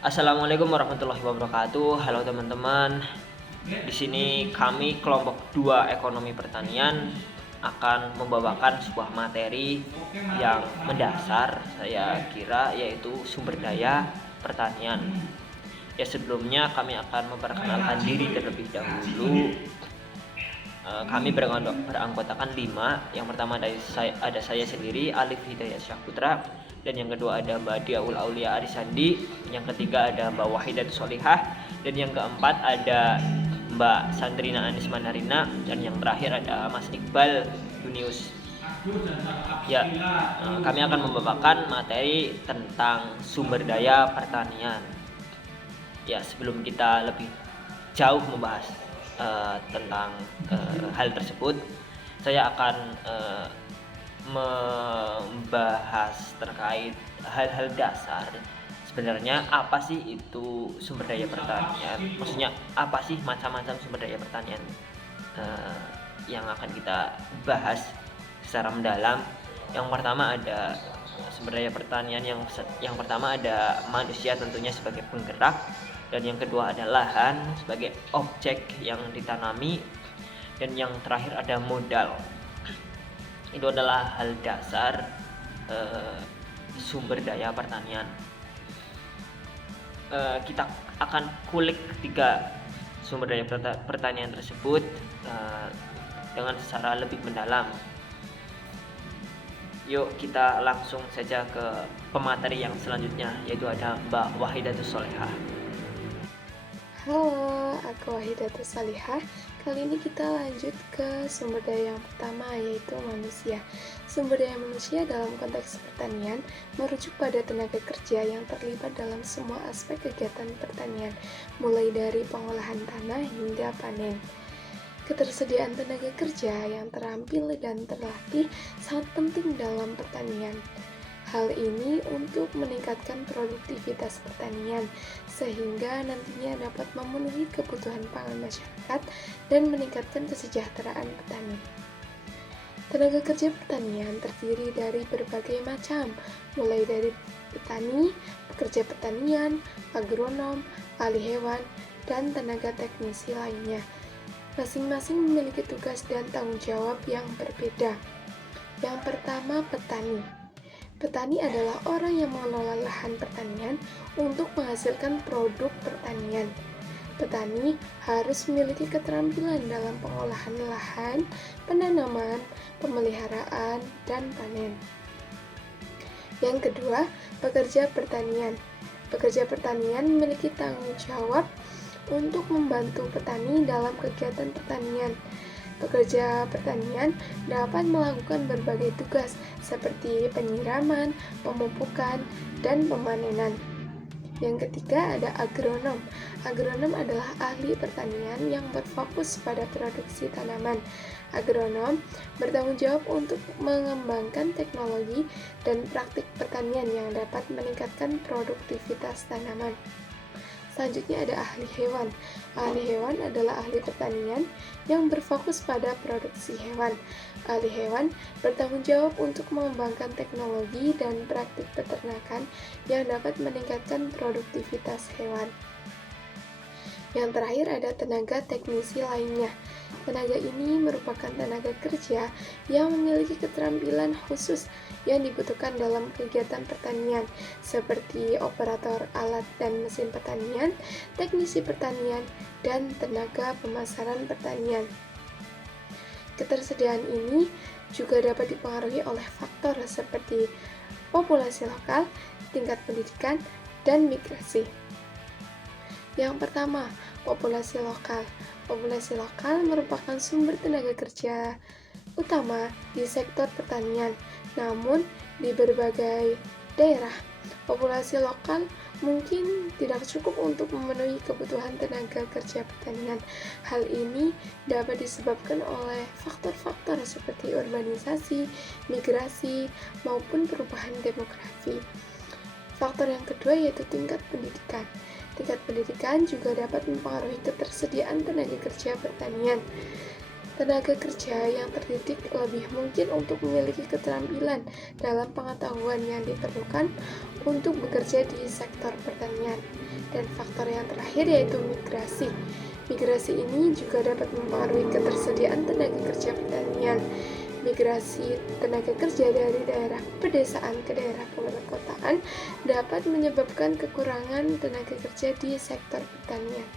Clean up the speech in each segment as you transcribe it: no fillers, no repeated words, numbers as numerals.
Assalamualaikum warahmatullahi wabarakatuh. Halo teman-teman. Di sini kami kelompok 2 Ekonomi Pertanian akan membawakan sebuah materi yang mendasar saya kira, yaitu sumber daya pertanian. Ya, sebelumnya kami akan memperkenalkan diri terlebih dahulu. Kami beranggotakan 5. Yang pertama ada saya sendiri, Alif Hidayat Syahputra, dan yang kedua ada Mbak Diaul Aulia Arisandi, yang ketiga ada Mbak Wahidat Solihah, dan yang keempat ada Mbak Sandrina Anis Mandarina, dan yang terakhir ada Mas Iqbal Yunius. Ya, kami akan membawakan materi tentang sumber daya pertanian. Ya, sebelum kita lebih jauh membahas tentang hal tersebut, saya akan membahas terkait hal-hal dasar. Sebenarnya apa sih itu sumber daya pertanian? Maksudnya apa sih macam-macam sumber daya pertanian yang akan kita bahas secara mendalam. Yang pertama ada sumber daya pertanian yang pertama ada manusia tentunya sebagai penggerak, dan yang kedua ada lahan sebagai objek yang ditanami, dan yang terakhir ada modal. Itu adalah hal dasar sumber daya pertanian. Kita akan kulik ketiga sumber daya pertanian tersebut dengan secara lebih mendalam. Yuk kita langsung saja ke pemateri yang selanjutnya, yaitu ada Mbak Wahidatus Solihah. Halo, aku Wahidatus Salihah. Kali ini kita lanjut ke sumber daya yang pertama, yaitu manusia. Sumber daya manusia dalam konteks pertanian merujuk pada tenaga kerja yang terlibat dalam semua aspek kegiatan pertanian, mulai dari pengolahan tanah hingga panen. Ketersediaan tenaga kerja yang terampil dan terlatih sangat penting dalam pertanian. Hal ini untuk meningkatkan produktivitas pertanian, sehingga nantinya dapat memenuhi kebutuhan pangan masyarakat dan meningkatkan kesejahteraan petani. Tenaga kerja pertanian terdiri dari berbagai macam, mulai dari petani, pekerja pertanian, agronom, ahli hewan, dan tenaga teknisi lainnya. Masing-masing memiliki tugas dan tanggung jawab yang berbeda. Yang pertama, petani. Petani adalah orang yang mengelola lahan pertanian untuk menghasilkan produk pertanian. Petani harus memiliki keterampilan dalam pengolahan lahan, penanaman, pemeliharaan, dan panen. Yang kedua, pekerja pertanian. Pekerja pertanian memiliki tanggung jawab untuk membantu petani dalam kegiatan pertanian. Pekerja pertanian dapat melakukan berbagai tugas seperti penyiraman, pemupukan, dan pemanenan. Yang ketiga ada agronom. Agronom adalah ahli pertanian yang berfokus pada produksi tanaman. Agronom bertanggung jawab untuk mengembangkan teknologi dan praktik pertanian yang dapat meningkatkan produktivitas tanaman. Selanjutnya ada ahli hewan. Ahli hewan adalah ahli pertanian yang berfokus pada produksi hewan. Ahli hewan bertanggung jawab untuk mengembangkan teknologi dan praktik peternakan yang dapat meningkatkan produktivitas hewan. Yang terakhir ada tenaga teknisi lainnya. Tenaga ini merupakan tenaga kerja yang memiliki keterampilan khusus yang dibutuhkan dalam kegiatan pertanian, seperti operator alat dan mesin pertanian, teknisi pertanian, dan tenaga pemasaran pertanian. Ketersediaan ini juga dapat dipengaruhi oleh faktor seperti populasi lokal, tingkat pendidikan, dan migrasi. Yang pertama, populasi lokal. Populasi lokal merupakan sumber tenaga kerja utama di sektor pertanian. Namun, di berbagai daerah, populasi lokal mungkin tidak cukup untuk memenuhi kebutuhan tenaga kerja pertanian. Hal ini dapat disebabkan oleh faktor-faktor seperti urbanisasi, migrasi, maupun perubahan demografi. Faktor yang kedua yaitu tingkat pendidikan. Tingkat pendidikan juga dapat mempengaruhi ketersediaan tenaga kerja pertanian. Tenaga kerja yang terdidik lebih mungkin untuk memiliki keterampilan dalam pengetahuan yang diperlukan untuk bekerja di sektor pertanian. Dan faktor yang terakhir yaitu migrasi. Migrasi ini juga dapat mempengaruhi ketersediaan tenaga kerja pertanian. Migrasi tenaga kerja dari daerah pedesaan ke daerah perkotaan dapat menyebabkan kekurangan tenaga kerja di sektor pertanian.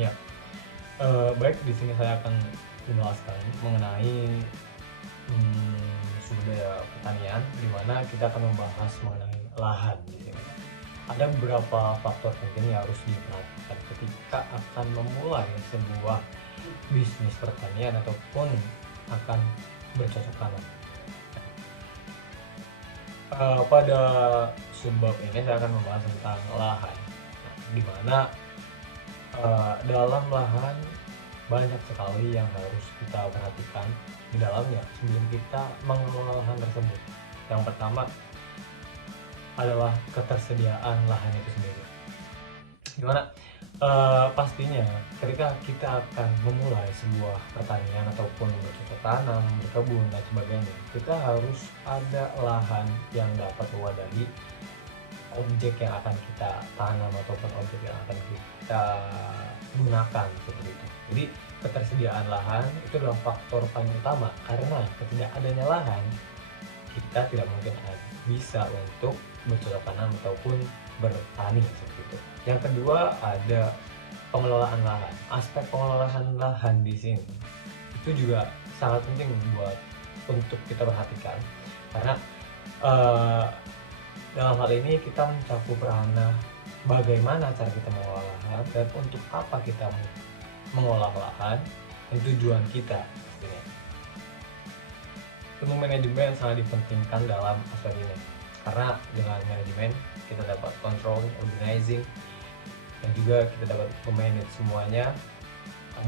Ya, baik, di sini saya akan menjelaskan mengenai sumber daya pertanian, di mana kita akan membahas mengenai lahan di sini. Ada beberapa faktor penting yang harus diperhatikan ketika akan memulai sebuah bisnis pertanian ataupun akan bercocok tanam. Pada subbab ini saya akan membahas tentang lahan, di mana dalam lahan banyak sekali yang harus kita perhatikan di dalamnya sebelum kita mengelola lahan tersebut. Yang pertama adalah ketersediaan lahan itu sendiri. Dimana pastinya ketika kita akan memulai sebuah pertanian ataupun bercocok tanam, berkebun dan sebagainya, kita harus ada lahan yang dapat mewadahi objek yang akan kita tanam ataupun objek yang akan kita gunakan seperti itu. Jadi ketersediaan lahan itu adalah faktor paling utama, karena ketika adanya lahan kita tidak mungkin bisa untuk bercocok tanam ataupun bertani seperti itu. Yang kedua ada pengelolaan lahan. Aspek pengelolaan lahan di sini itu juga sangat penting untuk kita perhatikan, karena dalam hal ini kita mencakup ranah bagaimana cara kita mengolah lahan dan untuk apa kita mengolah lahan dan tujuan kita pastinya. Ilmu manajemen sangat dipentingkan dalam aspek ini, karena dengan manajemen kita dapat control, organizing, dan juga kita dapat memanage semuanya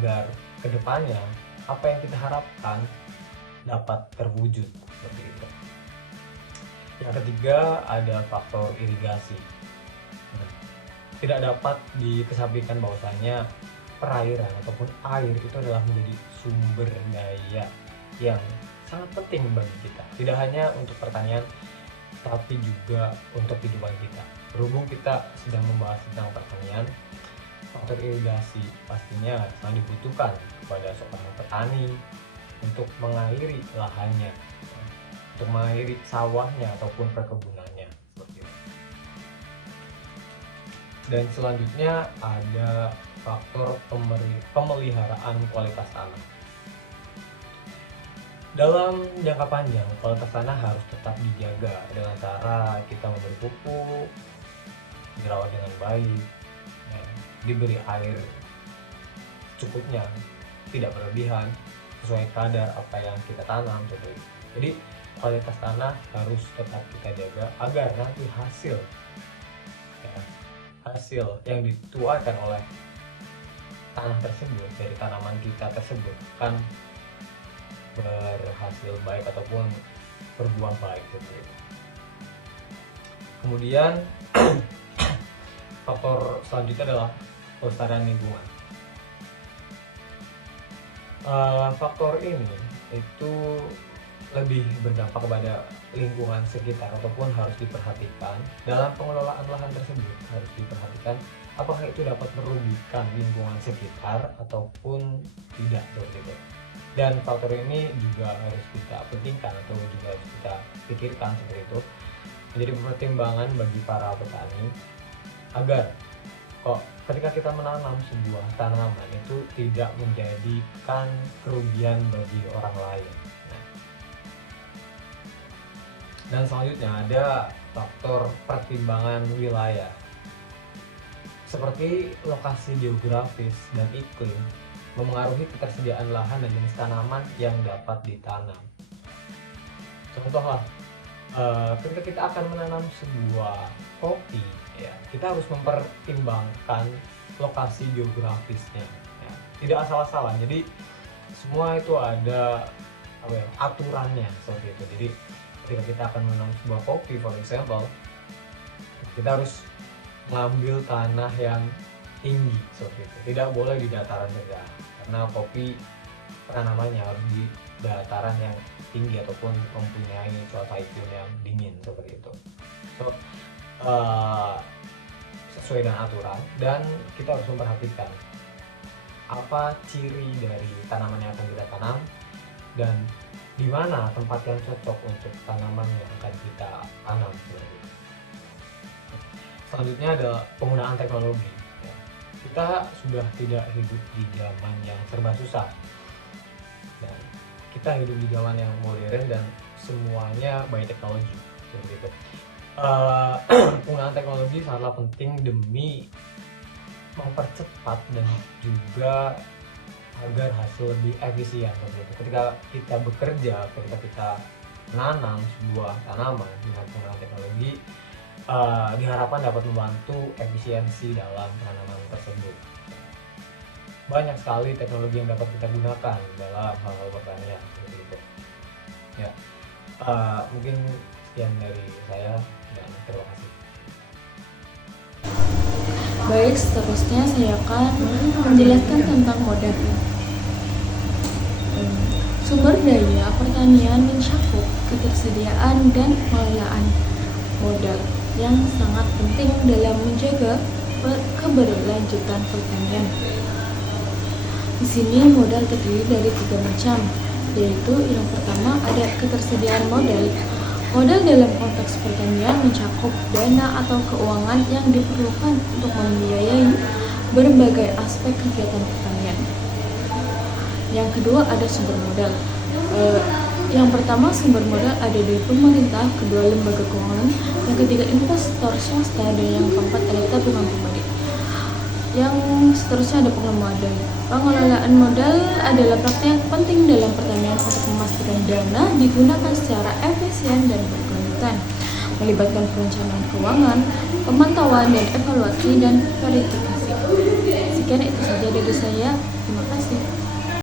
agar kedepannya apa yang kita harapkan dapat terwujud seperti itu. Yang ketiga ada faktor irigasi. Tidak dapat dikesampingkan bahwasanya perairan ataupun air itu adalah menjadi sumber daya yang sangat penting bagi kita, tidak hanya untuk pertanian tapi juga untuk kehidupan kita. Berhubung kita sedang membahas tentang pertanian, faktor irigasi pastinya sangat dibutuhkan kepada seorang petani untuk mengairi lahannya, untuk mengairi sawahnya ataupun perkebunannya seperti itu. Dan selanjutnya ada faktor pemeliharaan kualitas tanah. Dalam jangka panjang, kualitas tanah harus tetap dijaga dengan cara kita memberi pupuk, dirawat dengan baik, diberi air cukupnya, tidak berlebihan, sesuai kadar apa yang kita tanam seperti itu. Jadi kualitas tanah harus tetap kita jaga agar nanti hasil yang dituarkan oleh tanah tersebut dari tanaman kita tersebut kan berhasil baik ataupun berbuah baik seperti itu. Kemudian faktor selanjutnya adalah pelestarian lingkungan. Faktor ini itu lebih berdampak kepada lingkungan sekitar ataupun harus diperhatikan dalam pengelolaan lahan tersebut. Harus diperhatikan apakah itu dapat merugikan lingkungan sekitar ataupun tidak seperti itu. Dan faktor ini juga harus kita pentingkan atau juga harus kita pikirkan seperti itu, menjadi pertimbangan bagi para petani agar ketika kita menanam sebuah tanaman itu tidak menjadikan kerugian bagi orang lain. Dan selanjutnya ada faktor pertimbangan wilayah, seperti lokasi geografis dan iklim memengaruhi ketersediaan lahan dan jenis tanaman yang dapat ditanam. Contohlah, ketika kita akan menanam sebuah kopi, ya, kita harus mempertimbangkan lokasi geografisnya. Ya. Tidak asal-asalan. Jadi semua itu ada aturannya seperti itu. Jadi ketika kita akan menanam sebuah kopi, for example, kita harus mengambil tanah yang tinggi seperti itu. Tidak boleh di dataran rendah, karena kopi penanamannya harus di dataran yang tinggi ataupun mempunyai cuaca iklim yang dingin seperti itu. Sesuai dengan aturan, dan kita harus memperhatikan apa ciri dari tanaman yang akan kita tanam dan di mana tempat yang cocok untuk tanaman yang akan kita tanam seperti itu. Selanjutnya adalah penggunaan teknologi. Kita sudah tidak hidup di zaman yang serba susah, dan kita hidup di zaman yang modern dan semuanya by teknologi seperti itu. Penggunaan teknologi sangatlah penting demi mempercepat dan juga agar hasil lebih efisien seperti itu. Ketika kita bekerja, ketika kita menanam sebuah tanaman dengan penggunaan teknologi, diharapkan dapat membantu efisiensi dalam penanaman tersebut. Banyak sekali teknologi yang dapat kita gunakan dalam hal pertanian seperti itu. Ya, mungkin sekian dari saya dan terima kasih. Baik, seterusnya saya akan menjelaskan tentang modal. Sumber daya pertanian mencakup ketersediaan dan pengelolaan modal yang sangat penting dalam menjaga keberlanjutan pertanian. Di sini modal terdiri dari 3 macam, yaitu yang pertama ada ketersediaan modal. Modal dalam konteks pertanian mencakup dana atau keuangan yang diperlukan untuk membiayai berbagai aspek kegiatan pertanian. Yang kedua ada sumber modal. Yang pertama sumber modal ada dari pemerintah, kedua lembaga keuangan, yang ketiga investor swasta, dan yang keempat ada tabungan pribadi. Yang seterusnya ada pengelolaan modal. Pengelolaan modal adalah praktek yang penting dalam pertanian untuk memastikan dana digunakan secara efisien dan berkelanjutan, melibatkan perencanaan keuangan, pemantauan dan evaluasi dan verifikasi. Sekian itu saja dari saya.